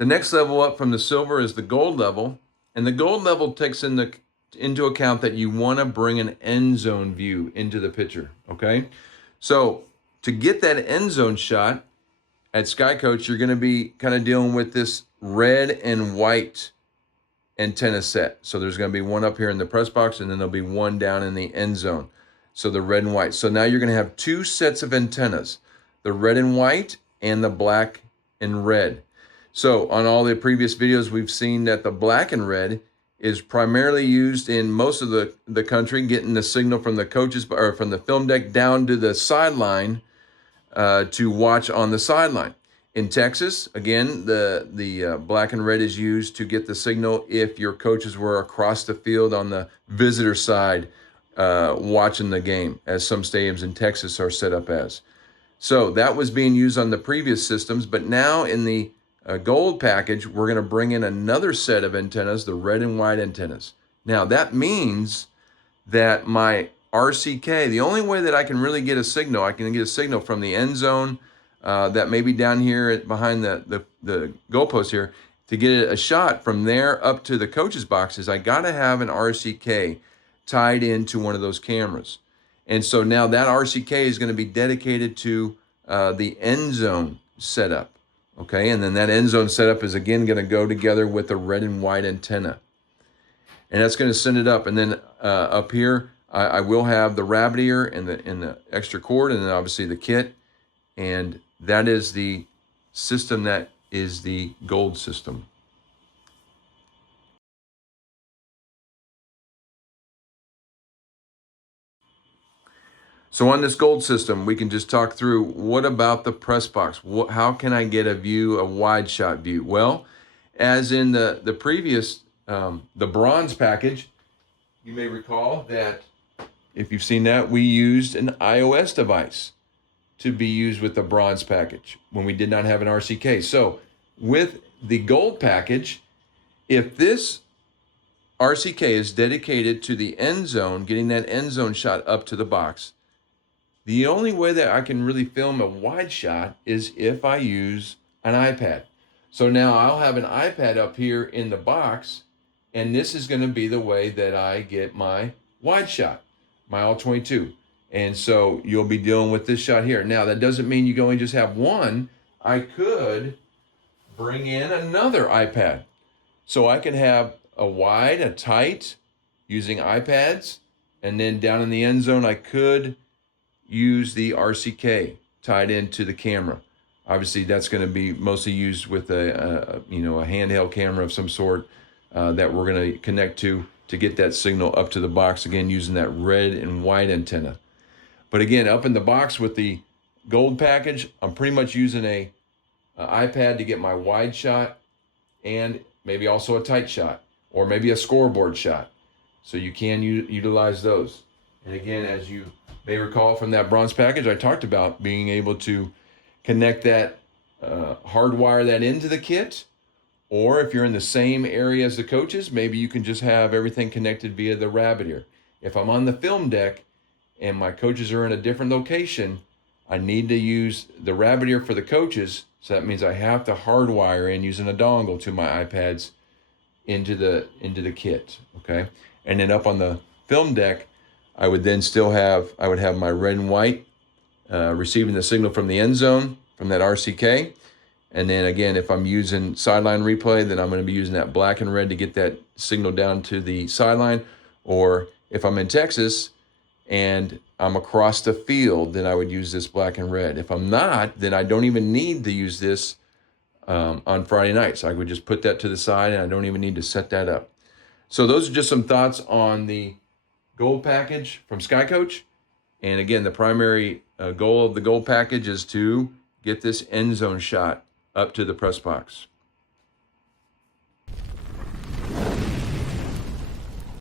The next level up from the silver is the gold level. And the gold level takes into account that you want to bring an end zone view into the picture, okay? So to get that end zone shot at Skycoach, you're going to be kind of dealing with this red and white antenna set. So there's going to be one up here in the press box, and then there'll be one down in the end zone. So the red and white. So now you're going to have two sets of antennas, the red and white and the black and red. So on all the previous videos, we've seen that the black and red is primarily used in most of the country, getting the signal from the coaches or from the film deck down to the sideline to watch on the sideline. In Texas, again, the black and red is used to get the signal if your coaches were across the field on the visitor side watching the game, as some stadiums in Texas are set up as. So that was being used on the previous systems, but now in the gold package, we're going to bring in another set of antennas, the red and white antennas. Now that means that my RCK, the only way that I can really get a signal, I can get a signal from the end zone that may be down here behind the goalpost here, to get a shot from there up to the coach's boxes, I got to have an RCK tied into one of those cameras. And so now that RCK is going to be dedicated to the end zone setup. Okay, and then that end zone setup is again going to go together with the red and white antenna. And that's going to send it up. And then up here, I will have the rabbit ear and the extra cord, and then obviously the kit. And that is the system that is the gold system. So on this gold system, we can just talk through, what about the press box? How can I get a view, a wide shot view? Well, as in the previous, the bronze package, you may recall that if you've seen that, we used an iOS device to be used with the bronze package when we did not have an RCK. So with the gold package, if this RCK is dedicated to the end zone, getting that end zone shot up to the box, the only way that I can really film a wide shot is if I use an iPad. So now I'll have an iPad up here in the box, and this is going to be the way that I get my wide shot, my all-22. And so you'll be dealing with this shot here. Now, that doesn't mean you can only just have one. I could bring in another iPad. So I can have a wide, a tight, using iPads, and then down in the end zone, I could use the RCK tied into the camera. Obviously, that's going to be mostly used with a handheld camera of some sort that we're going to connect to get that signal up to the box, again, using that red and white antenna. But again, up in the box with the gold package, I'm pretty much using a iPad to get my wide shot and maybe also a tight shot, or maybe a scoreboard shot. So you can utilize those. And again, as you may recall from that bronze package, I talked about being able to connect that, hardwire that into the kit, or if you're in the same area as the coaches, maybe you can just have everything connected via the rabbit ear. If I'm on the film deck and my coaches are in a different location, I need to use the rabbit ear for the coaches. So that means I have to hardwire in using a dongle to my iPads into the kit. Okay, and then up on the film deck, I would have my red and white receiving the signal from the end zone from that RCK. And then again, if I'm using sideline replay, then I'm going to be using that black and red to get that signal down to the sideline. Or if I'm in Texas and I'm across the field, then I would use this black and red. If I'm not, then I don't even need to use this on Friday nights. I would just put that to the side, and I don't even need to set that up. So those are just some thoughts on the gold package from Skycoach. And again, the primary goal of the gold package is to get this end zone shot up to the press box.